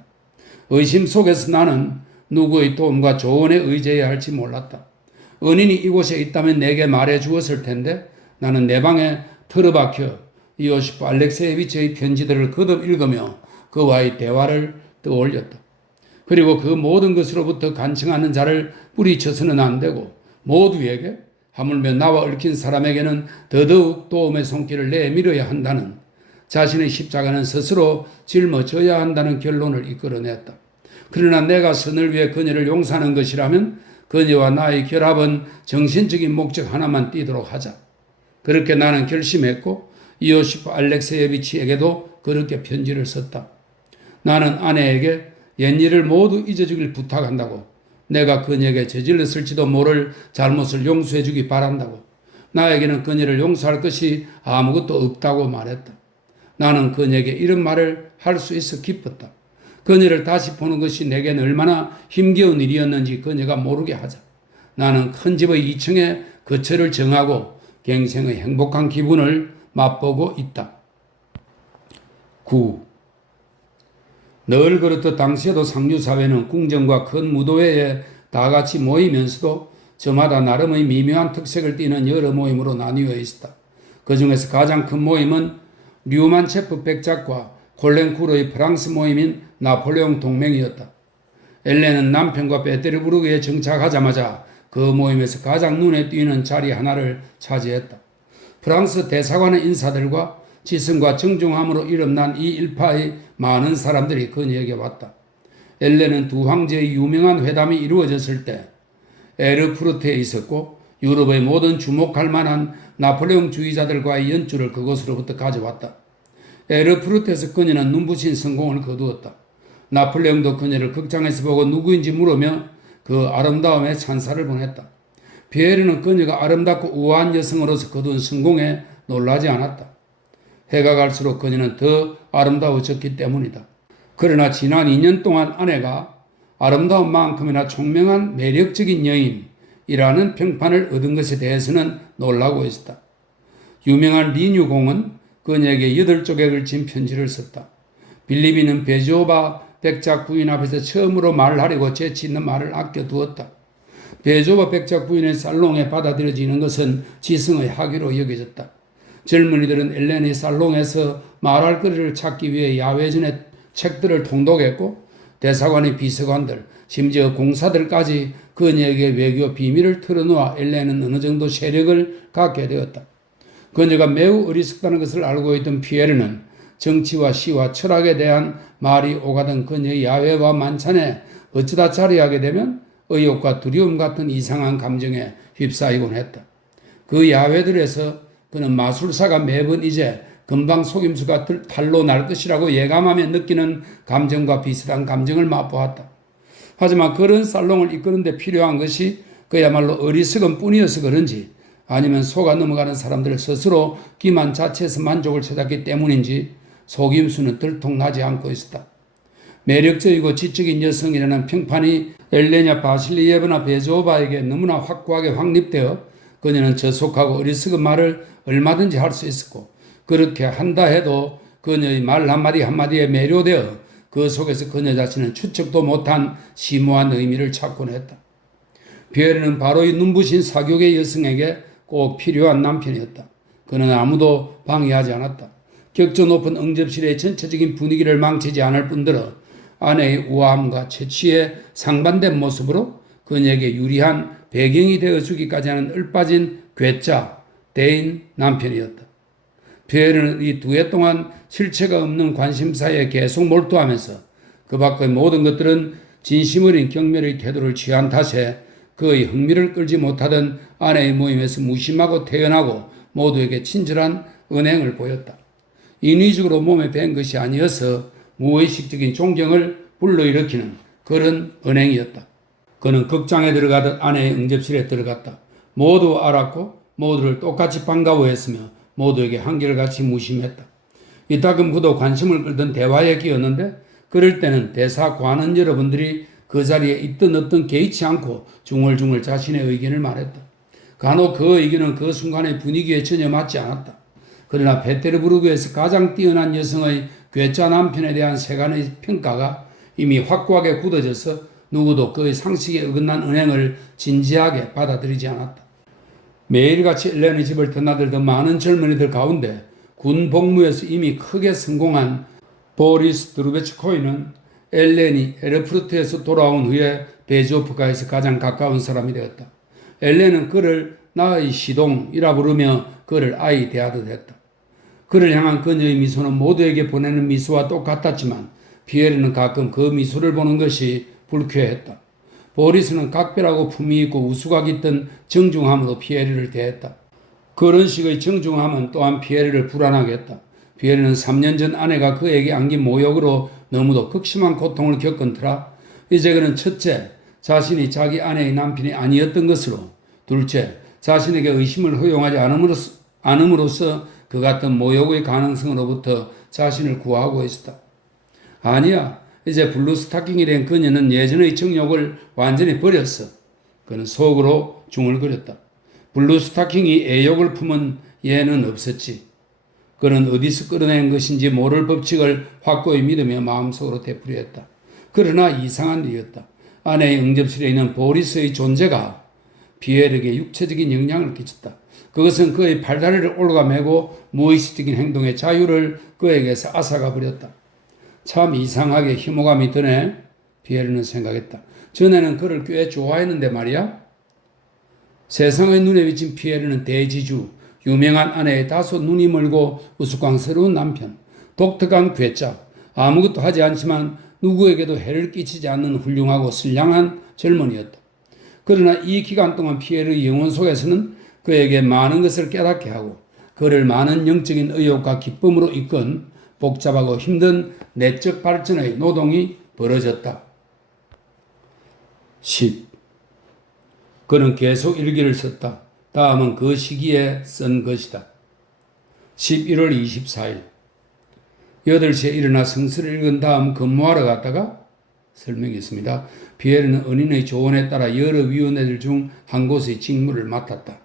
의심 속에서 나는 누구의 도움과 조언에 의지해야 할지 몰랐다. 은인이 이곳에 있다면 내게 말해 주었을 텐데 나는 내 방에 틀어박혀 이오시프 알렉세예비치의 편지들을 거듭 읽으며 그와의 대화를 떠올렸다. 그리고 그 모든 것으로부터 간청하는 자를 뿌리쳐서는 안 되고 모두에게, 하물며 나와 얽힌 사람에게는 더더욱 도움의 손길을 내밀어야 한다는, 자신의 십자가는 스스로 짊어져야 한다는 결론을 이끌어냈다. 그러나 내가 선을 위해 그녀를 용서하는 것이라면 그녀와 나의 결합은 정신적인 목적 하나만 띠도록 하자. 그렇게 나는 결심했고 이오시프 알렉세예비치에게도 그렇게 편지를 썼다. 나는 아내에게 옛일을 모두 잊어주길 부탁한다고, 내가 그녀에게 저질렀을지도 모를 잘못을 용서해 주기 바란다고, 나에게는 그녀를 용서할 것이 아무것도 없다고 말했다. 나는 그녀에게 이런 말을 할 수 있어 기뻤다. 그녀를 다시 보는 것이 내겐 얼마나 힘겨운 일이었는지 그녀가 모르게 하자. 나는 큰 집의 2층에 거처를 정하고 갱생의 행복한 기분을 맛보고 있다. 9. 늘 그렇듯 당시에도 상류사회는 궁정과 큰 무도회에 다 같이 모이면서도 저마다 나름의 미묘한 특색을 띠는 여러 모임으로 나뉘어 있었다. 그 중에서 가장 큰 모임은 류만체프 백작과 콜렌쿠르의 프랑스 모임인 나폴레옹 동맹이었다. 엘렌은 남편과 베테르부르크에 정착하자마자 그 모임에서 가장 눈에 띄는 자리 하나를 차지했다. 프랑스 대사관의 인사들과 지성과 정중함으로 이름난 이 일파의 많은 사람들이 그녀에게 왔다. 엘렌은 두 황제의 유명한 회담이 이루어졌을 때 에르푸르트에 있었고 유럽의 모든 주목할 만한 나폴레옹 주의자들과의 연주를 그곳으로부터 가져왔다. 에르푸르트에서 그녀는 눈부신 성공을 거두었다. 나폴레옹도 그녀를 극장에서 보고 누구인지 물으며 그 아름다움에 찬사를 보냈다. 피에르는 그녀가 아름답고 우아한 여성으로서 거둔 성공에 놀라지 않았다. 해가 갈수록 그녀는 더 아름다워졌기 때문이다. 그러나 지난 2년 동안 아내가 아름다운 만큼이나 총명한 매력적인 여인이라는 평판을 얻은 것에 대해서는 놀라고 있었다. 유명한 리뉴공은 그녀에게 8쪽에 걸친 편지를 썼다. 빌리비는 베조바 백작 부인 앞에서 처음으로 말하려고 재치 있는 말을 아껴두었다. 베조바 백작 부인의 살롱에 받아들여지는 것은 지성의 학위로 여겨졌다. 젊은이들은 엘렌의 살롱에서 말할 거리를 찾기 위해 야외전에 책들을 통독했고 대사관의 비서관들, 심지어 공사들까지 그녀에게 외교 비밀을 털어놓아 엘렌은 어느 정도 세력을 갖게 되었다. 그녀가 매우 어리석다는 것을 알고 있던 피에르는 정치와 시와 철학에 대한 말이 오가던 그녀의 야외와 만찬에 어쩌다 자리하게 되면 의욕과 두려움 같은 이상한 감정에 휩싸이곤 했다. 그 야외들에서 그는 마술사가 매번 이제 금방 속임수가 탈로 날 것이라고 예감하며 느끼는 감정과 비슷한 감정을 맛보았다. 하지만 그런 살롱을 이끄는 데 필요한 것이 그야말로 어리석음 뿐이어서 그런지 아니면 속아 넘어가는 사람들 스스로 기만 자체에서 만족을 찾았기 때문인지 속임수는 들통나지 않고 있었다. 매력적이고 지적인 여성이라는 평판이 엘레냐 바실리예브나 베조바에게 너무나 확고하게 확립되어 그녀는 저속하고 어리석은 말을 얼마든지 할 수 있었고 그렇게 한다 해도 그녀의 말 한마디 한마디에 매료되어 그 속에서 그녀 자신은 추측도 못한 심오한 의미를 찾곤 했다. 피에르는 바로 이 눈부신 사교계 여성에게 꼭 필요한 남편이었다. 그는 아무도 방해하지 않았다. 격조 높은 응접실의 전체적인 분위기를 망치지 않을 뿐더러 아내의 우아함과 채취에 상반된 모습으로 그녀에게 유리한 배경이 되어주기까지 하는 을빠진 괴짜 대인 남편이었다. 피에르는 이 두 해 동안 실체가 없는 관심사에 계속 몰두하면서 그 밖의 모든 것들은 진심 어린 경멸의 태도를 취한 탓에 그의 흥미를 끌지 못하던 아내의 모임에서 무심하고 태연하고 모두에게 친절한 은행을 보였다. 인위적으로 몸에 밴 것이 아니어서 무의식적인 존경을 불러일으키는 그런 은행이었다. 그는 극장에 들어가듯 아내의 응접실에 들어갔다. 모두 알았고 모두를 똑같이 반가워했으며 모두에게 한결같이 무심했다. 이따금 그도 관심을 끌던 대화에 끼었는데 그럴 때는 대사 관원 여러분들이 그 자리에 있든 없든 개의치 않고 중얼중얼 자신의 의견을 말했다. 간혹 그 의견은 그 순간의 분위기에 전혀 맞지 않았다. 그러나 페테르부르크에서 가장 뛰어난 여성의 괴짜 남편에 대한 세간의 평가가 이미 확고하게 굳어져서 누구도 그의 상식에 어긋난 은행을 진지하게 받아들이지 않았다. 매일같이 엘렌의 집을 드나들던 많은 젊은이들 가운데 군 복무에서 이미 크게 성공한 보리스 드루베츠코이는 엘렌이 에르푸르트에서 돌아온 후에 베조프가에서 가장 가까운 사람이 되었다. 엘렌은 그를 나의 시동이라 부르며 그를 아이 대하듯 했다. 그를 향한 그녀의 미소는 모두에게 보내는 미소와 똑같았지만 피에르는 가끔 그 미소를 보는 것이 불쾌했다. 보리스는 각별하고 품위 있고 우수가 깃든 정중함으로 피에르를 대했다. 그런 식의 정중함은 또한 피에르를 불안하게 했다. 피에르는 3년 전 아내가 그에게 안긴 모욕으로 너무도 극심한 고통을 겪은 터라 이제 그는 첫째, 자신이 자기 아내의 남편이 아니었던 것으로, 둘째, 자신에게 의심을 허용하지 않음으로써 그 같은 모욕의 가능성으로부터 자신을 구하고 있었다. 아니야, 이제 블루 스타킹이 된 그녀는 예전의 정욕을 완전히 버렸어. 그는 속으로 중얼거렸다. 블루 스타킹이 애욕을 품은 예는 없었지. 그는 어디서 끌어낸 것인지 모를 법칙을 확고히 믿으며 마음속으로 되풀이했다. 그러나 이상한 일이었다. 아내의 응접실에 있는 보리스의 존재가 피에르에게 육체적인 영향을 끼쳤다. 그것은 그의 팔다리를 올가매고 무의식적인 행동의 자유를 그에게서 앗아가 버렸다. 참 이상하게 혐오감이 드네. 피에르는 생각했다. 전에는 그를 꽤 좋아했는데 말이야. 세상의 눈에 비친 피에르는 대지주, 유명한 아내의 다소 눈이 멀고 우스꽝스러운 남편, 독특한 괴짜, 아무것도 하지 않지만 누구에게도 해를 끼치지 않는 훌륭하고 선량한 젊은이였다. 그러나 이 기간 동안 피에르의 영혼 속에서는 그에게 많은 것을 깨닫게 하고 그를 많은 영적인 의욕과 기쁨으로 이끈 복잡하고 힘든 내적 발전의 노동이 벌어졌다. 10. 그는 계속 일기를 썼다. 다음은 그 시기에 쓴 것이다. 11월 24일 8시에 일어나 성서를 읽은 다음 근무하러 갔다가 설명이 있습니다. 피에르는 은인의 조언에 따라 여러 위원회들 중 한 곳의 직무를 맡았다.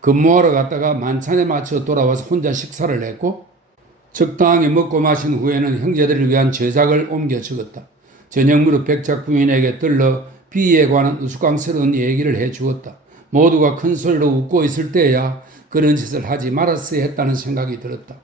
근무하러 갔다가 만찬에 맞춰 돌아와서 혼자 식사를 했고 적당히 먹고 마신 후에는 형제들을 위한 제작을 옮겨 적었다. 저녁 무렵 백작 부인에게 들러 비에 관한 우스꽝스러운 얘기를 해주었다. 모두가 큰 소리로 웃고 있을 때야 그런 짓을 하지 말았어야 했다는 생각이 들었다.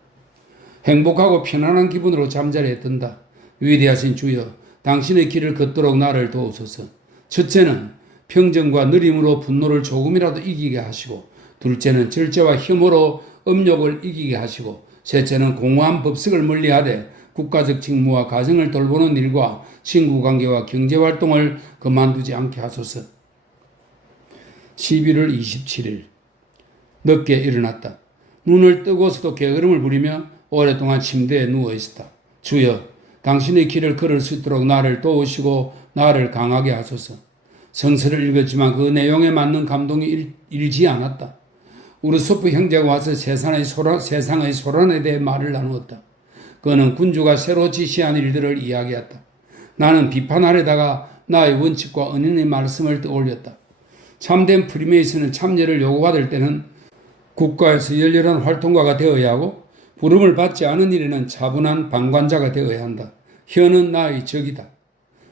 행복하고 편안한 기분으로 잠자리에 든다. 위대하신 주여, 당신의 길을 걷도록 나를 도우소서. 첫째는 평정과 느림으로 분노를 조금이라도 이기게 하시고, 둘째는 절제와 힘으로 음욕을 이기게 하시고, 셋째는 공허한 법석을 멀리하되 국가적 직무와 가정을 돌보는 일과 친구관계와 경제활동을 그만두지 않게 하소서. 11월 27일 늦게 일어났다. 눈을 뜨고서도 게으름을 부리며 오랫동안 침대에 누워있었다. 주여, 당신의 길을 걸을 수 있도록 나를 도우시고 나를 강하게 하소서. 성서를 읽었지만 그 내용에 맞는 감동이 일지 않았다. 우르소프 형제가 와서 세상의 소란에 대해 말을 나누었다. 그는 군주가 새로 지시한 일들을 이야기했다. 나는 비판 아래다가 나의 원칙과 은인의 말씀을 떠올렸다. 참된 프리메이슨은 참여를 요구받을 때는 국가에서 열렬한 활동가가 되어야 하고 부름을 받지 않은 일에는 차분한 방관자가 되어야 한다. 혀는 나의 적이다.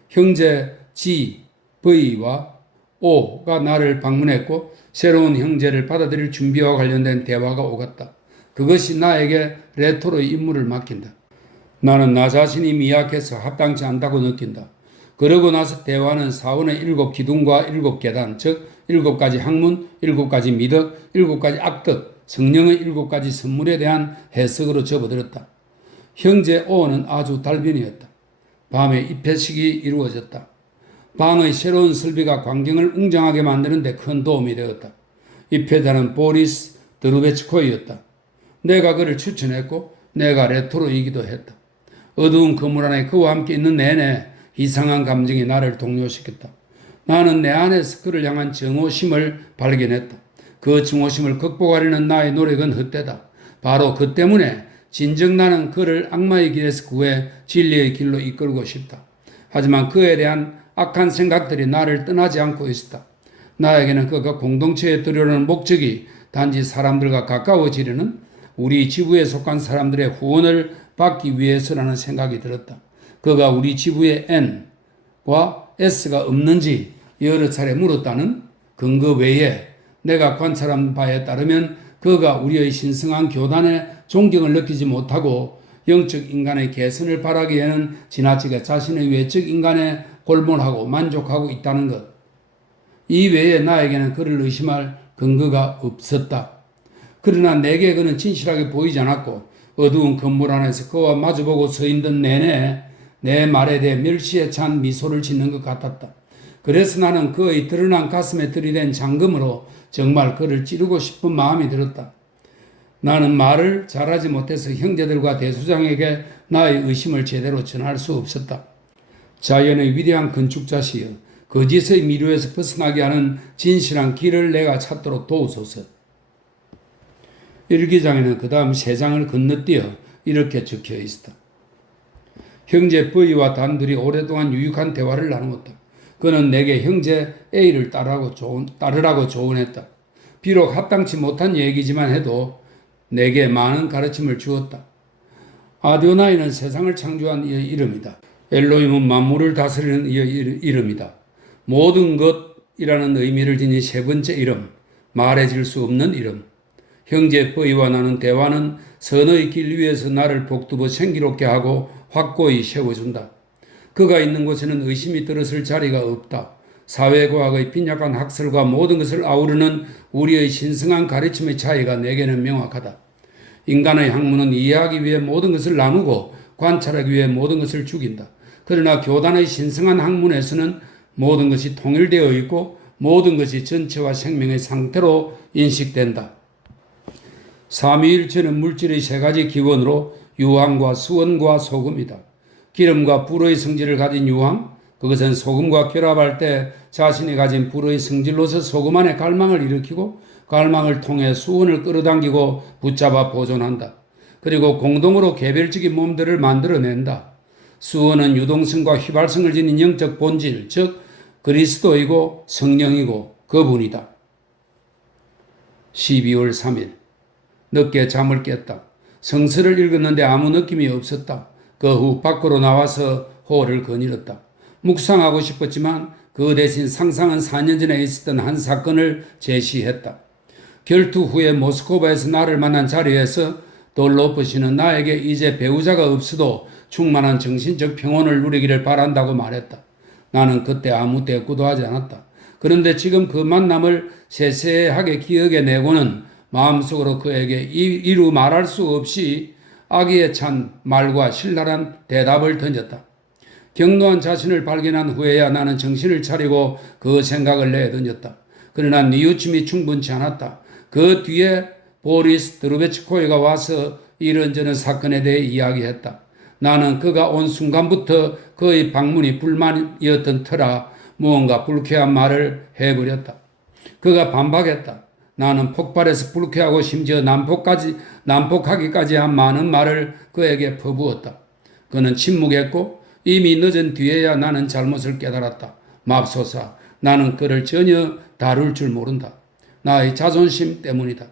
형제 G, V와 O가 나를 방문했고 새로운 형제를 받아들일 준비와 관련된 대화가 오갔다. 그것이 나에게 레토로의 임무를 맡긴다. 나는 나 자신이 미약해서 합당치 않다고 느낀다. 그러고 나서 대화는 사원의 7 기둥과 7 계단, 즉 7가지 학문, 7가지 미덕, 7가지 악덕, 성령의 7가지 선물에 대한 해석으로 접어들었다. 형제 O는 아주 달변이었다. 밤에 입회식이 이루어졌다. 방의 새로운 설비가 광경을 웅장하게 만드는 데 큰 도움이 되었다. 입회자는 보리스 드루베츠코이였다. 내가 그를 추천했고 내가 레토로이기도 했다. 어두운 건물 안에 그와 함께 있는 내내 이상한 감정이 나를 동요시켰다. 나는 내 안에서 그를 향한 정오심을 발견했다. 그 정오심을 극복하려는 나의 노력은 헛되다. 바로 그 때문에 진정 나는 그를 악마의 길에서 구해 진리의 길로 이끌고 싶다. 하지만 그에 대한 악한 생각들이 나를 떠나지 않고 있었다. 나에게는 그가 공동체에 들여오는 목적이 단지 사람들과 가까워지려는 우리 지부에 속한 사람들의 후원을 받기 위해서라는 생각이 들었다. 그가 우리 지부에 N과 S가 없는지 여러 차례 물었다는 근거 외에 내가 관찰한 바에 따르면 그가 우리의 신성한 교단에 존경을 느끼지 못하고 영적 인간의 개선을 바라기에는 지나치게 자신의 외적 인간에 골몰하고 만족하고 있다는 것. 이 외에 나에게는 그를 의심할 근거가 없었다. 그러나 내게 그는 진실하게 보이지 않았고 어두운 건물 안에서 그와 마주보고 서 있는 내내 내 말에 대해 멸시에 찬 미소를 짓는 것 같았다. 그래서 나는 그의 드러난 가슴에 들이댄 잠금으로 정말 그를 찌르고 싶은 마음이 들었다. 나는 말을 잘하지 못해서 형제들과 대수장에게 나의 의심을 제대로 전할 수 없었다. 자연의 위대한 건축자시여, 거짓의 미루에서 벗어나게 하는 진실한 길을 내가 찾도록 도우소서. 일기장에는 그 다음 3장을 건너뛰어 이렇게 적혀 있었다. 형제 V와 단둘이 오랫동안 유익한 대화를 나누었다. 그는 내게 형제 A를 따르라고 조언했다. 비록 합당치 못한 얘기지만 해도 내게 많은 가르침을 주었다. 아도나이는 세상을 창조한 이의 이름이다. 엘로힘은 만물을 다스리는 이의 이름이다. 모든 것이라는 의미를 지닌 3번째 이름, 말해질 수 없는 이름. 형제 V와 나는 대화는 선의 길 위에서 나를 복두고 생기롭게 하고 확고히 세워준다. 그가 있는 곳에는 의심이 들었을 자리가 없다. 사회과학의 빈약한 학설과 모든 것을 아우르는 우리의 신성한 가르침의 차이가 내게는 명확하다. 인간의 학문은 이해하기 위해 모든 것을 나누고 관찰하기 위해 모든 것을 죽인다. 그러나 교단의 신성한 학문에서는 모든 것이 통일되어 있고 모든 것이 전체와 생명의 상태로 인식된다. 삼위일체는 물질의 3가지 기원으로 유황과 수원과 소금이다. 기름과 불의 성질을 가진 유황, 그것은 소금과 결합할 때 자신이 가진 불의 성질로서 소금 안에 갈망을 일으키고 갈망을 통해 수원을 끌어당기고 붙잡아 보존한다. 그리고 공동으로 개별적인 몸들을 만들어낸다. 수원은 유동성과 휘발성을 지닌 영적 본질, 즉 그리스도이고 성령이고 그분이다. 12월 3일 늦게 잠을 깼다. 성서를 읽었는데 아무 느낌이 없었다. 그 후 밖으로 나와서 호를 거닐었다. 묵상하고 싶었지만 그 대신 상상은 4년 전에 있었던 한 사건을 제시했다. 결투 후에 모스크바에서 나를 만난 자리에서 돌로프 씨는 나에게 이제 배우자가 없어도 충만한 정신적 평온을 누리기를 바란다고 말했다. 나는 그때 아무 대꾸도 하지 않았다. 그런데 지금 그 만남을 세세하게 기억해내고는 마음속으로 그에게 이루 말할 수 없이 악의에 찬 말과 신랄한 대답을 던졌다. 경노한 자신을 발견한 후에야 나는 정신을 차리고 그 생각을 내던졌다. 그러나 뉘우침이 충분치 않았다. 그 뒤에 보리스 드루베츠코이가 와서 이런저런 사건에 대해 이야기했다. 나는 그가 온 순간부터 그의 방문이 불만이었던 터라 무언가 불쾌한 말을 해버렸다. 그가 반박했다. 나는 폭발해서 불쾌하고 심지어 난폭하기까지 한 많은 말을 그에게 퍼부었다. 그는 침묵했고 이미 늦은 뒤에야 나는 잘못을 깨달았다. 맙소사, 나는 그를 전혀 다룰 줄 모른다. 나의 자존심 때문이다.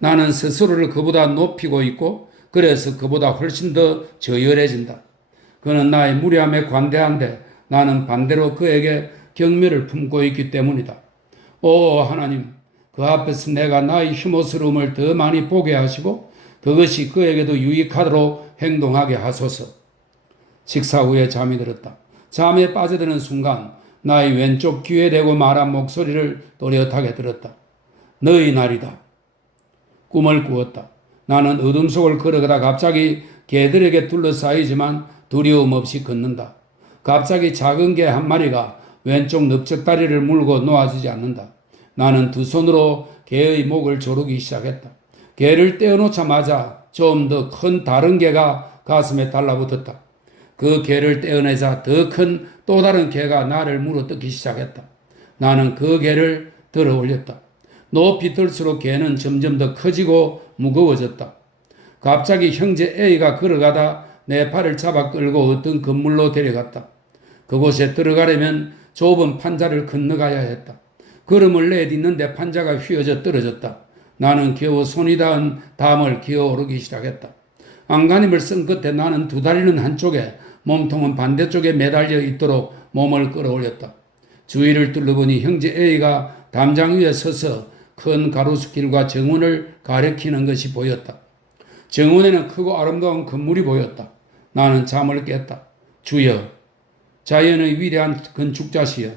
나는 스스로를 그보다 높이고 있고 그래서 그보다 훨씬 더 저열해진다. 그는 나의 무례함에 관대한데 나는 반대로 그에게 경멸을 품고 있기 때문이다. 오 하나님, 그 앞에서 내가 나의 혐오스러움을 더 많이 보게 하시고 그것이 그에게도 유익하도록 행동하게 하소서. 식사 후에 잠이 들었다. 잠에 빠져드는 순간 나의 왼쪽 귀에 대고 말한 목소리를 또렷하게 들었다. 너희 날이다. 꿈을 꾸었다. 나는 어둠 속을 걸어가다 갑자기 개들에게 둘러싸이지만 두려움 없이 걷는다. 갑자기 작은 개 한 마리가 왼쪽 넓적다리를 물고 놓아지지 않는다. 나는 두 손으로 개의 목을 조르기 시작했다. 개를 떼어놓자마자 좀 더 큰 다른 개가 가슴에 달라붙었다. 그 개를 떼어내자 더 큰 또 다른 개가 나를 물어뜯기 시작했다. 나는 그 개를 들어 올렸다. 높이 들수록 개는 점점 더 커지고 무거워졌다. 갑자기 형제 A가 걸어가다 내 팔을 잡아 끌고 어떤 건물로 데려갔다. 그곳에 들어가려면 좁은 판자를 건너가야 했다. 걸음을 내딛는데 판자가 휘어져 떨어졌다. 나는 겨우 손이 닿은 담을 기어오르기 시작했다. 안간힘을 쓴 끝에 나는 두 다리는 한쪽에 몸통은 반대쪽에 매달려 있도록 몸을 끌어올렸다. 주위를 둘러보니 형제 A가 담장 위에 서서 큰 가로수길과 정원을 가리키는 것이 보였다. 정원에는 크고 아름다운 건물이 보였다. 나는 잠을 깼다. 주여, 자연의 위대한 건축자시여,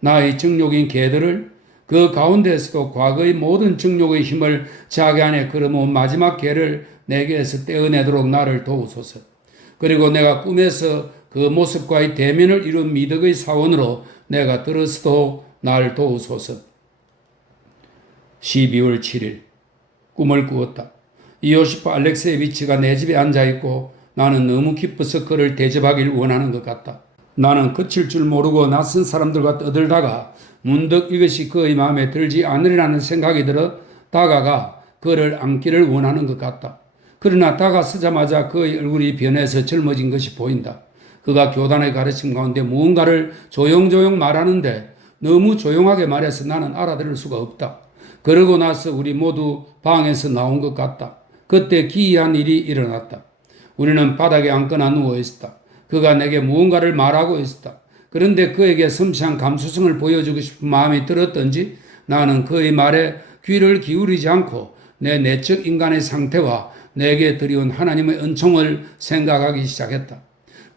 나의 정욕인 개들을 그 가운데에서도 과거의 모든 정욕의 힘을 자기 안에 걸어모은 마지막 개를 내게에서 떼어내도록 나를 도우소서. 그리고 내가 꿈에서 그 모습과의 대면을 이룬 미덕의 사원으로 내가 들어서도 날 도우소서. 12월 7일 꿈을 꾸었다. 이오시프 알렉세예비치가 내 집에 앉아있고 나는 너무 기뻐서 그를 대접하길 원하는 것 같다. 나는 그칠 줄 모르고 낯선 사람들과 떠들다가 문득 이것이 그의 마음에 들지 않으리라는 생각이 들어 다가가 그를 안기를 원하는 것 같다. 그러나 다가서자마자 그의 얼굴이 변해서 젊어진 것이 보인다. 그가 교단의 가르침 가운데 무언가를 조용조용 말하는데 너무 조용하게 말해서 나는 알아들을 수가 없다. 그러고 나서 우리 모두 방에서 나온 것 같다. 그때 기이한 일이 일어났다. 우리는 바닥에 앉거나 누워 있었다. 그가 내게 무언가를 말하고 있었다. 그런데 그에게 섬세한 감수성을 보여주고 싶은 마음이 들었던지 나는 그의 말에 귀를 기울이지 않고 내 내적 인간의 상태와 내게 드리운 하나님의 은총을 생각하기 시작했다.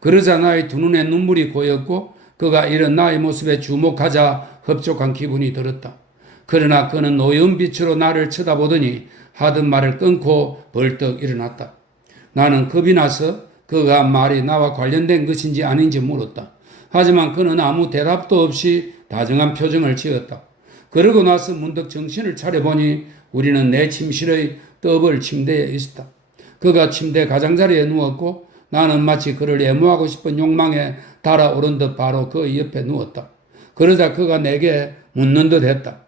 그러자 나의 두 눈에 눈물이 고였고 그가 이런 나의 모습에 주목하자 흡족한 기분이 들었다. 그러나 그는 노여운 빛으로 나를 쳐다보더니 하던 말을 끊고 벌떡 일어났다. 나는 겁이 나서 그가 한 말이 나와 관련된 것인지 아닌지 물었다. 하지만 그는 아무 대답도 없이 다정한 표정을 지었다. 그러고 나서 문득 정신을 차려보니 우리는 내 침실의 더블 침대에 있었다. 그가 침대 가장자리에 누웠고 나는 마치 그를 애무하고 싶은 욕망에 달아오른 듯 바로 그 옆에 누웠다. 그러자 그가 내게 묻는 듯 했다.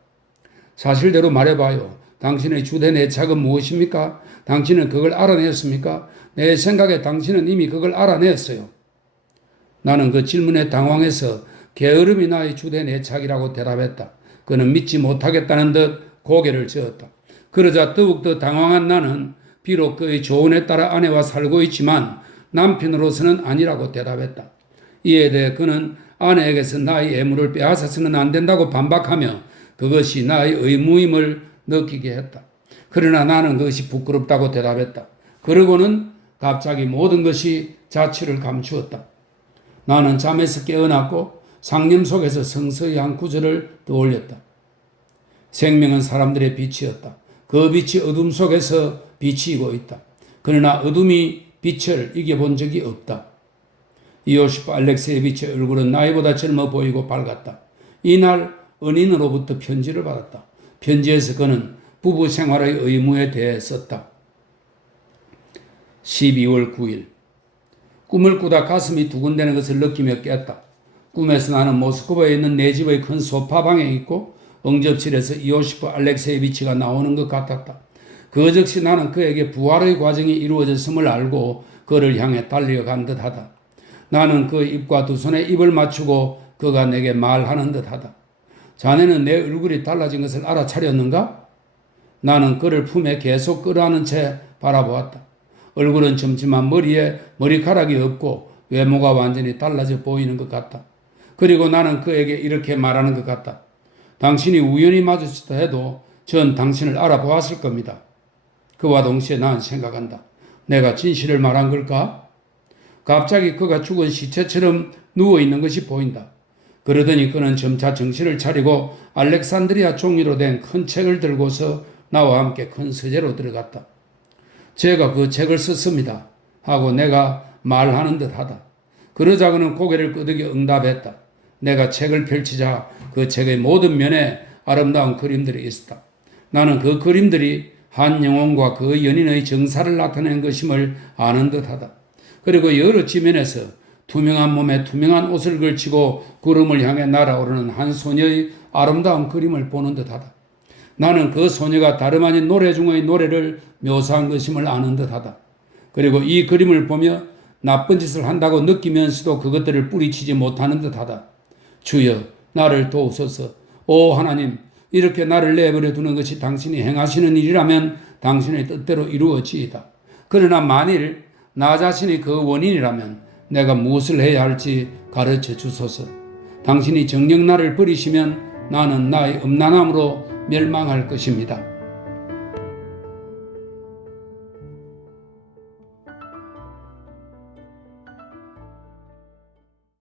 사실대로 말해봐요. 당신의 주된 애착은 무엇입니까? 당신은 그걸 알아냈습니까? 내 생각에 당신은 이미 그걸 알아냈어요. 나는 그 질문에 당황해서 게으름이 나의 주된 애착이라고 대답했다. 그는 믿지 못하겠다는 듯 고개를 저었다. 그러자 더욱더 당황한 나는 비록 그의 조언에 따라 아내와 살고 있지만 남편으로서는 아니라고 대답했다. 이에 대해 그는 아내에게서 나의 애무를 빼앗아서는 안 된다고 반박하며 그것이 나의 의무임을 느끼게 했다. 그러나 나는 그것이 부끄럽다고 대답했다. 그러고는 갑자기 모든 것이 자취를 감추었다. 나는 잠에서 깨어났고 상념 속에서 성서의 한 구절을 떠올렸다. 생명은 사람들의 빛이었다. 그 빛이 어둠 속에서 비치고 있다. 그러나 어둠이 빛을 이겨본 적이 없다. 이오시프 알렉세예비치의 얼굴은 나이보다 젊어 보이고 밝았다. 이날 은인으로부터 편지를 받았다. 편지에서 그는 부부 생활의 의무에 대해 썼다. 12월 9일 꿈을 꾸다 가슴이 두근대는 것을 느끼며 깼다. 꿈에서 나는 모스크바에 있는 내 집의 큰 소파방에 있고 응접실에서 이오시프 알렉세예비치가 나오는 것 같았다. 그 즉시 나는 그에게 부활의 과정이 이루어졌음을 알고 그를 향해 달려간 듯하다. 나는 그 입과 두 손에 입을 맞추고 그가 내게 말하는 듯하다. 자네는 내 얼굴이 달라진 것을 알아차렸는가? 나는 그를 품에 계속 끌어안은 채 바라보았다. 얼굴은 젊지만 머리에 머리카락이 없고 외모가 완전히 달라져 보이는 것 같다. 그리고 나는 그에게 이렇게 말하는 것 같다. 당신이 우연히 마주쳤다 해도 전 당신을 알아보았을 겁니다. 그와 동시에 난 생각한다. 내가 진실을 말한 걸까? 갑자기 그가 죽은 시체처럼 누워있는 것이 보인다. 그러더니 그는 점차 정신을 차리고 알렉산드리아 종이로 된 큰 책을 들고서 나와 함께 큰 서재로 들어갔다. 제가 그 책을 썼습니다. 하고 내가 말하는 듯 하다. 그러자 그는 고개를 끄덕여 응답했다. 내가 책을 펼치자 그 책의 모든 면에 아름다운 그림들이 있었다. 나는 그 그림들이 한 영혼과 그 연인의 정사를 나타낸 것임을 아는 듯하다. 그리고 여러 지면에서 투명한 몸에 투명한 옷을 걸치고 구름을 향해 날아오르는 한 소녀의 아름다운 그림을 보는 듯하다. 나는 그 소녀가 다름 아닌 노래 중의 노래를 묘사한 것임을 아는 듯하다. 그리고 이 그림을 보며 나쁜 짓을 한다고 느끼면서도 그것들을 뿌리치지 못하는 듯하다. 주여, 나를 도우소서. 오 하나님, 이렇게 나를 내버려 두는 것이 당신이 행하시는 일이라면 당신의 뜻대로 이루어지이다. 그러나 만일 나 자신이 그 원인이라면 내가 무엇을 해야 할지 가르쳐 주소서. 당신이 정녕 나를 버리시면 나는 나의 음란함으로 멸망할 것입니다.